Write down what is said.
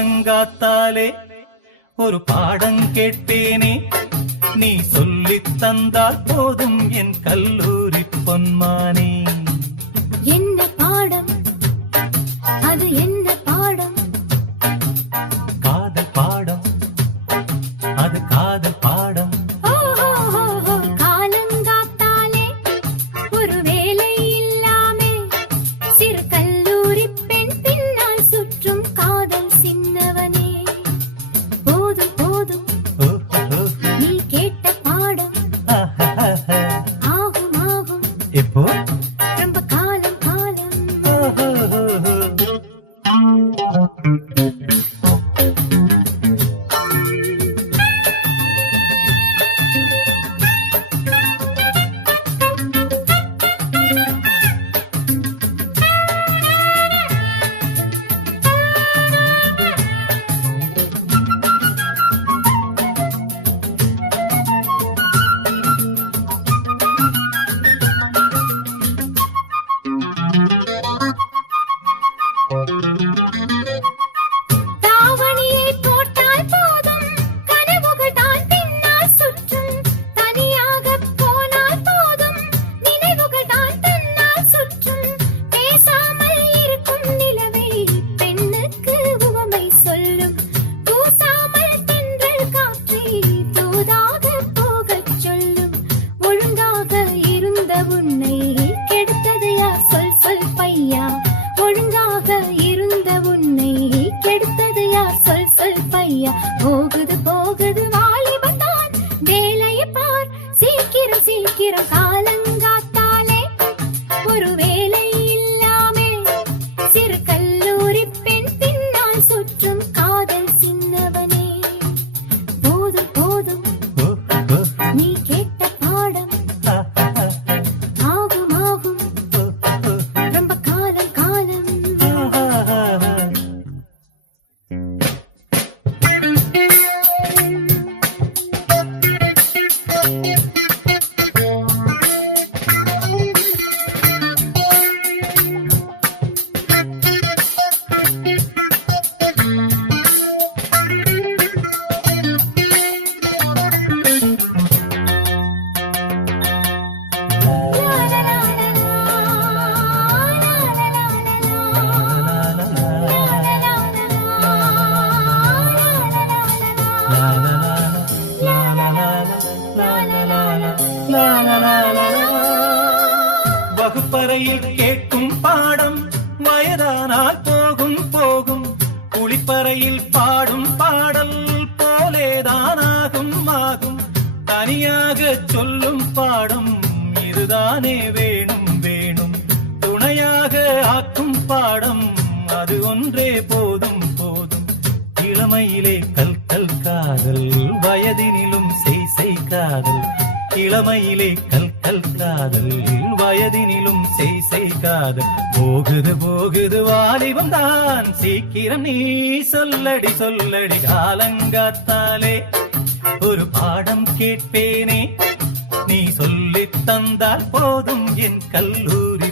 காலங்காத்தாலே ஒரு பாடம் கேட்பேனே, நீ சொல்லித் தந்தால் போதும் என் கல்லூரி பொன்மானே. என்ன பாடம் அது, என்ன பாடம்? காதல் பாடம், அது காதல் பாடம். காலங்காத்தாலே ஒரு வேலை இல்லாமே சிறு கல்லூரி பெண் பின்னால் சுற்றும் காதல் சின்னவனே. போதும் போதும் நீ கேட்ட பாடம் ஆகும் ஆகும் எப்போ? ரொம்ப காலம் காலம். தாவணியை போட்டால் போதும், கனவுகள் தான் பின்னால் சுற்றும். தனியாக போனால் போதும், நினைவுகள் தான் தன்னால் சுற்றும். பேசாமல் இருக்கும் நிலவை பெண்ணுக்கு உவமை சொல்லும். பூசாமல் தென்றல் காற்றை தூதாக போகச் சொல்லும். ஒழுங்காக இருந்த உன்னை கெடுத்தது யார்? சொல் சொல் பையா. ஒழுங்காக இருந்த உன்னை கெடுத்தது யார்? சொல் சொல் பையா. போகுது போகுது வாலிபந்தான், வேலையை பார் சீக்கிரம் சீக்கிரம். காலங்காத்தாலே ஒரு வேலை இல்லாமே சிறு கல்லூரி பெண் பின்னால் சுற்றும் காதல் சின்னவனே. போதும் போதும் நீ கேட்ட பாடம் ஆகும் ஆகும் ரொம்ப காலம் காலம். வகுப்பறையில் கேட்கும் பாடம் வயதானால் போகும் போகும். குளிப்பறையில் பாடும் பாடல் போலேதான் ஆகும் ஆகும். தனியாக சொல்லும் பாடம் இதுதானே வேணும் வேணும். துணையாக ஆக்கும் பாடம் அது ஒன்றே போதும் போதும். இளமையிலே கல் கல் காதல், வயதினிலும் செய் செய் காதல். இளமையிலே கல் கல் காதல், வயதினிலும் செய் செய் காதல். போகுது போகுது வாலிபம் தான், சீக்கிரம் நீ சொல்லடி சொல்லடி. காலங்காத்தாலே ஒரு பாடம் கேட்பேனே, நீ சொல்லித் தந்தால் போதும் என் கல்லூரி